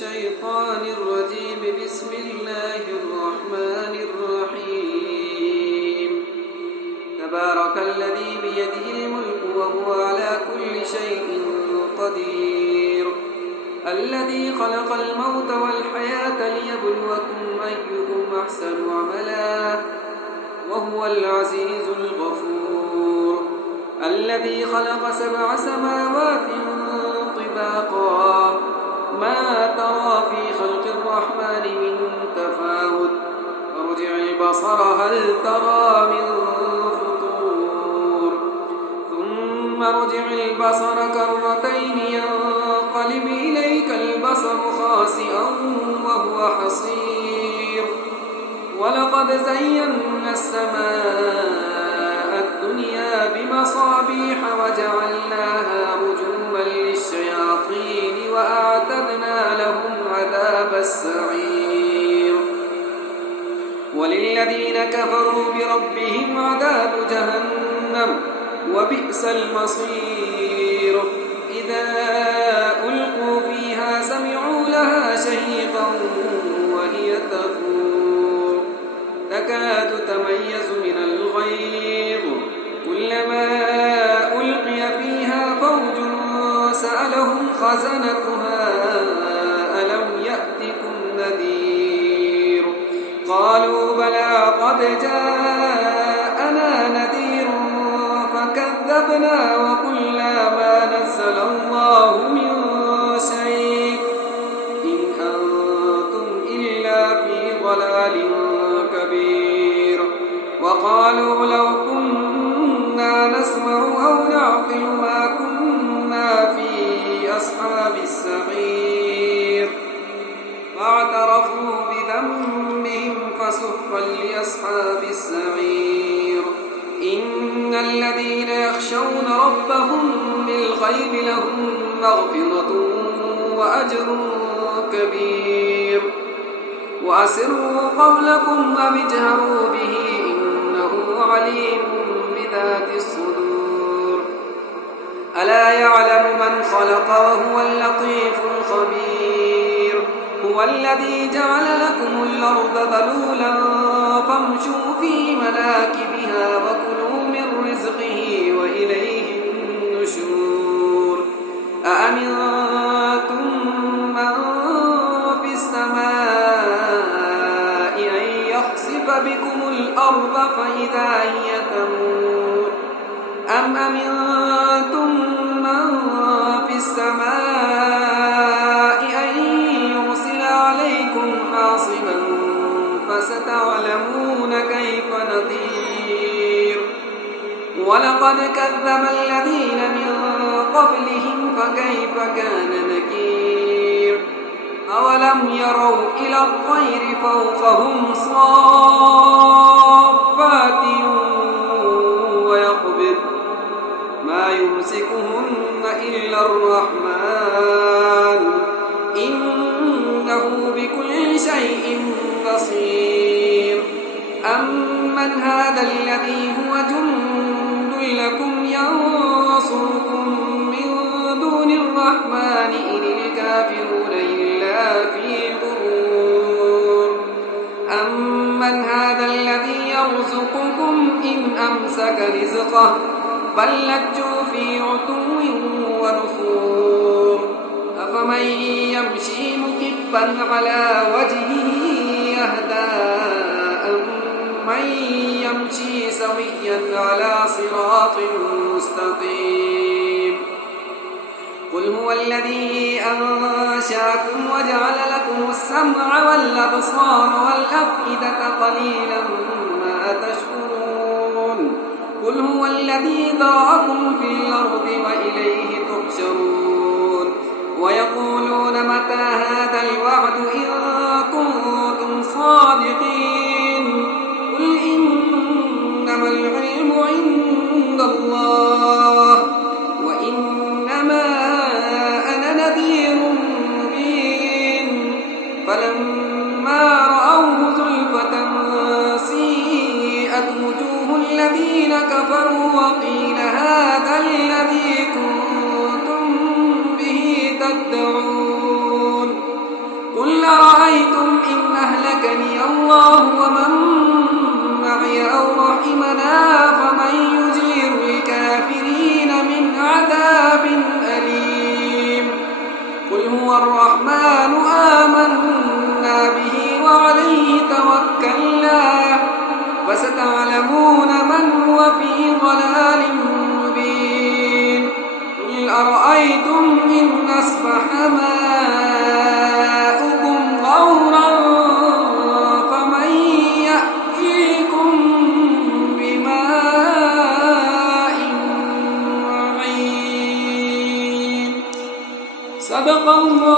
الشيطان الرجيم. بسم الله الرحمن الرحيم. تبارك الذي بيده الملك وهو على كل شيء قدير. الذي خلق الموت والحياة ليبلوكم أيكم أحسن عملا وهو العزيز الغفور. الذي خلق 7 سماوات طباقا ما ترى في خلق الرحمن من تفاوت فارجع البصر هل ترى من فطور ثم ارجع البصر كرتين ينقلب إليك البصر خاسئا وهو حصير. ولقد زينا السماء الدنيا بمصابيح وجعلناها رجوما للشياطين وأعتدنا لهم عذاب السعير. وللذين كفروا بربهم عذاب جهنم وبئس المصير. إذا ألقوا فيها سمعوا لها شهيقا وهي تفور تكاد تميز من الغيظ كلما ألقي فيها فوج سألهم خزنتها ألم يأتكم نذير قالوا بلى قد جاءنا نذير فكذبنا وقلنا ما نزل الله من شيء إن أنتم إلا في ضلال كبير. وقالوا لو كنا نسمع أو نعقل ما كنا في أصحاب السعير فاعترفوا بذنبهم فسحقا لأصحاب السعير. إن الذين يخشون ربهم بالغيب لهم مغفرة وأجر كبير. وأسروا قولكم أو اجهروا به إنه عليم بذات الصدور. ألا يعلم من خلق وهو اللطيف الخبير. هو الذي جعل لكم الأرض ذلولا فامشوا في مناكبها وكلوا من رزقه وإليه النشور. أأمنتم من في السماء أن يخسف بكم الأرض فإذا هي تمور أم أمنتم من في السماء أن يرسل عليكم حاصبا فستعلمون كيف نذير. ولقد كذب الذين من قبلهم فكيف كان نكير. أولم يروا إلى الطير فوقهم صافات ويقبض ما يمسكهن إلا الرحمن إنه بكل شيء بصير. أمن هذا الذي هو جند لكم ينصركم من دون الرحمن إن الكافرون إلا في غرور. أمن هذا الذي يرزقكم إن أمسك رزقه بل لجوا في عتو ونفور. أفمن يمشي مكبا على وجهه يهدى أمن يمشي سويا على صراط مستقيم. قل هو الذي أنشأكم وجعل لكم السمع والأبصار والأفئدة قليلا ما تشكرون. قل هو الذي ذرأكم في الأرض وإليه تحشرون. ويقولون متى هذا الوعد إن كنتم صادقين قل إنما العلم عند الله وإنما أنا نذير مبين. فلما رأوه زلفة سيئت وجوه الذين كفروا وقيل هذا الذي كنتم به تدعون. الله ومن معي أو رحمنا فمن يجير الكافرين من عذاب أليم قل هو الرحمن آمنا به وعليه توكلنا فستعلمون من هو في ضلال مبين قل أرأيتم إن أصبح ماؤكم غورا فمن يأتيكم بماء معين صدق الله